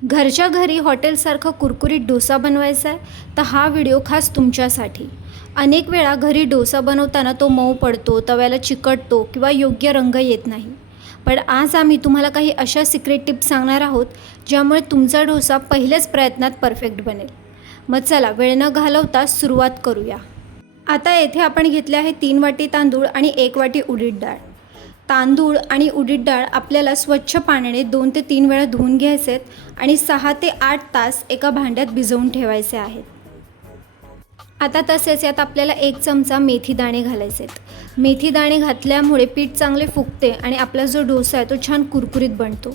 घरच्या घरी हॉटेलसारखा कुरकुरीत डोसा बनवायचा आहे तर हा व्हिडिओ खास तुमच्यासाठी. अनेक वेळा घरी डोसा बनवताना तो मऊ पडतो, तव्याला चिकटतो किंवा योग्य रंग येत नाही. पण आज आम्ही तुम्हाला काही अशा सिक्रेट टिप्स सांगणार आहोत ज्यामुळे तुमचा डोसा पहिल्याच प्रयत्नात परफेक्ट बनेल. मग चला वेळ न घालवता सुरुवात करूया. आता येथे आपण घेतले आहे 3 वाटी तांदूळ आणि 1 वाटी उडीद डाळ. तांदूळ आणि उडीद डाळ आपल्याला स्वच्छ पाण्याने 2 ते 3 वेळा धुवून घ्यायचे आहेत आणि 6 ते 8 तास एका भांड्यात भिजवून ठेवायचे आहेत. आता तसेच यात आपल्याला 1 चमचा मेथी दाणे घालायचे आहेत. मेथी दाणे घातल्यामुळे पीठ चांगले फुगते आणि आपला जो डोसा आहे तो छान कुरकुरीत बनतो.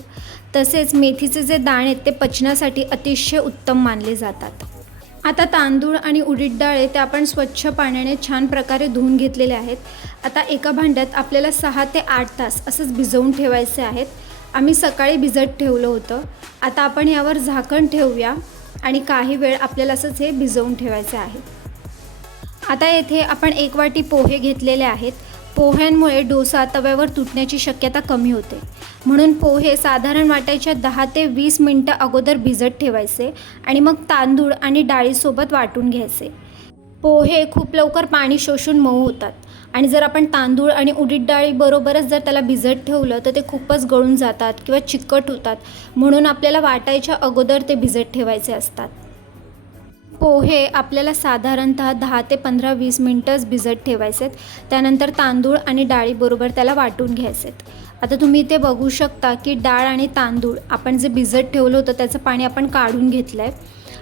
तसेच मेथीचे जे दाणे आहेत ते पचनासाठी अतिशय उत्तम मानले जातात. आता तांदूळ आणि उडीद डाळ ते आपण स्वच्छ पाण्याने छान प्रकारे धुवून घेतलेले आहेत. आता एका भांड्यात आपल्याला 6 ते 8 तास असंच भिजवून ठेवायचे आहेत. आम्ही सकाळी भिजत ठेवलं होतं. आता आपण यावर झाकण ठेवूया आणि काही वेळ आपल्याला असंच हे भिजवून ठेवायचे आहे. आता येथे आपण 1 वाटी पोहे घेतलेले आहेत. पोह्यांमुळे डोसा तव्यावर तुटण्याची शक्यता कमी होते, म्हणून पोहे साधारण वाटायच्या 10 ते 20 मिनटं अगोदर भिजत ठेवायचे आणि मग तांदूळ आणि डाळीसोबत वाटून घ्यायचे. पोहे खूप लवकर पाणी शोषून मऊ होतात आणि जर आपण तांदूळ आणि उडीद डाळीबरोबरच जर त्याला भिजत ठेवलं तर ते खूपच गळून जातात किंवा चिकट होतात, म्हणून आपल्याला वाटायच्या अगोदर ते भिजत ठेवायचे असतात. पोहे आपल्याला साधारणतः 10 ते 15-20 मिनटंच भिजत ठेवायचे आहेत. त्यानंतर तांदूळ आणि डाळीबरोबर त्याला वाटून घ्यायचे आहेत. आता तुम्ही इथे बघू शकता की डाळ आणि तांदूळ आपण जे भिजत ठेवलं होतं त्याचं पाणी आपण काढून घेतलं आहे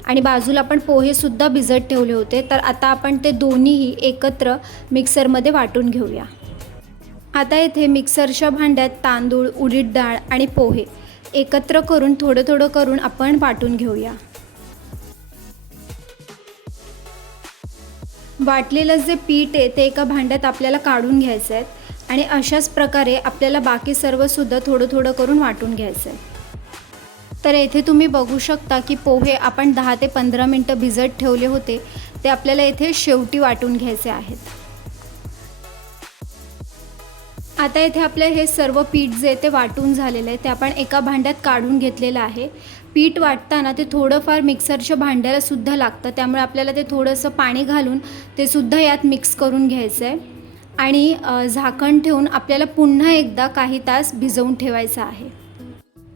आणि बाजूला आपण पोहेसुद्धा भिजत ठेवले होते. तर आता आपण ते दोन्हीही एकत्र मिक्सरमध्ये वाटून घेऊया. आता इथे मिक्सरच्या भांड्यात तांदूळ, उडीद डाळ आणि पोहे एकत्र करून थोडं थोडं करून आपण वाटून घेऊया. वाटलेलं जे पीठ आहे ते एका भांड्यात आपल्याला काढून घ्यायचं आहे आणि अशाच प्रकारे आपल्याला बाकी सर्वसुद्धा थोडं थोडं करून वाटून घ्यायचं आहे. तर येथे तुम्ही बघू शकता की पोहे आपण 10 ते 15 मिनटं भिजत ठेवले होते ते आपल्याला येथे शेवटी वाटून घ्यायचे आहेत. आता येथे आपले हे सर्व पीठ जे ते वाटून झालेलं आहे ते आपण एका भांड्यात काढून घेतलेलं आहे. पीठ वाटताना ते थोडंफार मिक्सरच्या भांड्याला सुद्धा लागतं, त्यामुळे आपल्याला ते थोडंसं पाणी घालून ते सुद्धा यात मिक्स करून घ्यायचं आहे आणि झाकण ठेवून आपल्याला पुन्हा एकदा काही तास भिजवून ठेवायचं आहे.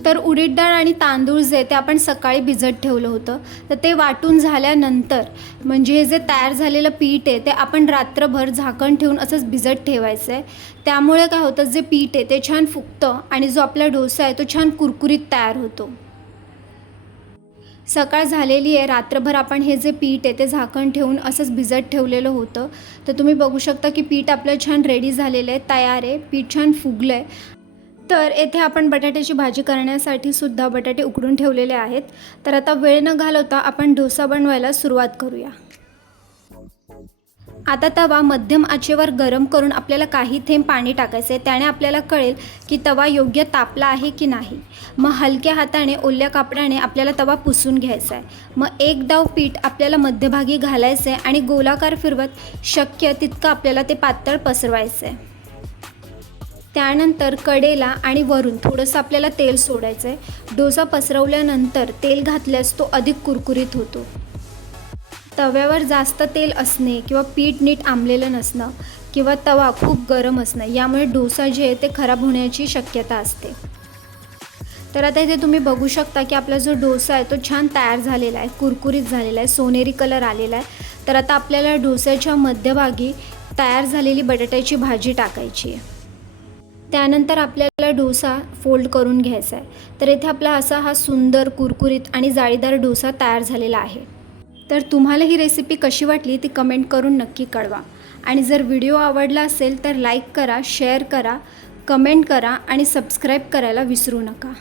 तर उडीद डाळ आणि तांदूळ जे ते आपण सकाळी भिजत ठेवलं होतं तर ते वाटून झाल्यानंतर म्हणजे हे जे तयार झालेलं पीठ आहे ते आपण रात्रभर झाकण ठेवून असंच भिजत ठेवायचं आहे. त्यामुळे काय होतं, जे पीठ आहे ते छान फुगतं आणि जो आपला डोसा आहे तो छान कुरकुरीत तयार होतो. सकाळ झालेली आहे, रात्रभर आपण हे जे पीठ आहे ते झाकण ठेवून असंच भिजत ठेवलेलं होतं. तर तुम्ही बघू शकता की पीठ आपलं छान रेडी झालेलं आहे, तयार आहे, पीठ छान फुगलं आहे. तर येथे आपण बटाट्याची भाजी करण्यासाठी सुद्धा बटाटे उकडून ठेवलेले आहेत. तर आता वेळ न घालवता आपण डोसा बनवायला सुरुवात करूया. आता तवा मध्यम आचेवर गरम करून आपल्याला काही थेंब पाणी टाकायचे आहे. त्याने आपल्याला कळेल की तवा योग्य तापला आहे की नाही. मग हलक्या हाताने ओल्या कापडाने आपल्याला तवा पुसून घ्यायचा आहे. मग एक दाव पीठ आपल्याला मध्यभागी घालायचं आहे आणि गोलाकार फिरवत शक्य तितकं आपल्याला ते पातळ पसरवायचं आहे. त्यानंतर कडेला आणि वरून थोडंसं आपल्याला तेल सोडायचं आहे. डोसा पसरवल्यानंतर तेल घातल्यास तो अधिक कुरकुरीत होतो. तव्यावर जास्त तेल असणे किंवा पीठ नीट आंबलेलं नसणं किंवा तवा खूप गरम असणं यामुळे डोसा जे आहे ते खराब होण्याची शक्यता असते. तर आता इथे तुम्ही बघू शकता की आपला जो डोसा आहे तो छान तयार झालेला आहे, कुरकुरीत झालेला आहे, सोनेरी कलर आलेला आहे. तर आता आपल्याला डोस्याच्या मध्यभागी तयार झालेली बटाट्याची भाजी टाकायची आहे. त्यानंतर आपल्याला डोसा फोल्ड करून घ्यायचा आहे. तर इथे आपला असा हा सुंदर कुरकुरीत आणि जाळीदार डोसा तयार झालेला आहे. तर तुम्हाला ही रेसिपी कशी वाटली ती कमेंट करून नक्की कळवा आणि जर व्हिडिओ आवडला असेल तर लाईक करा, शेअर करा, कमेंट करा आणि सबस्क्राईब करायला विसरू नका.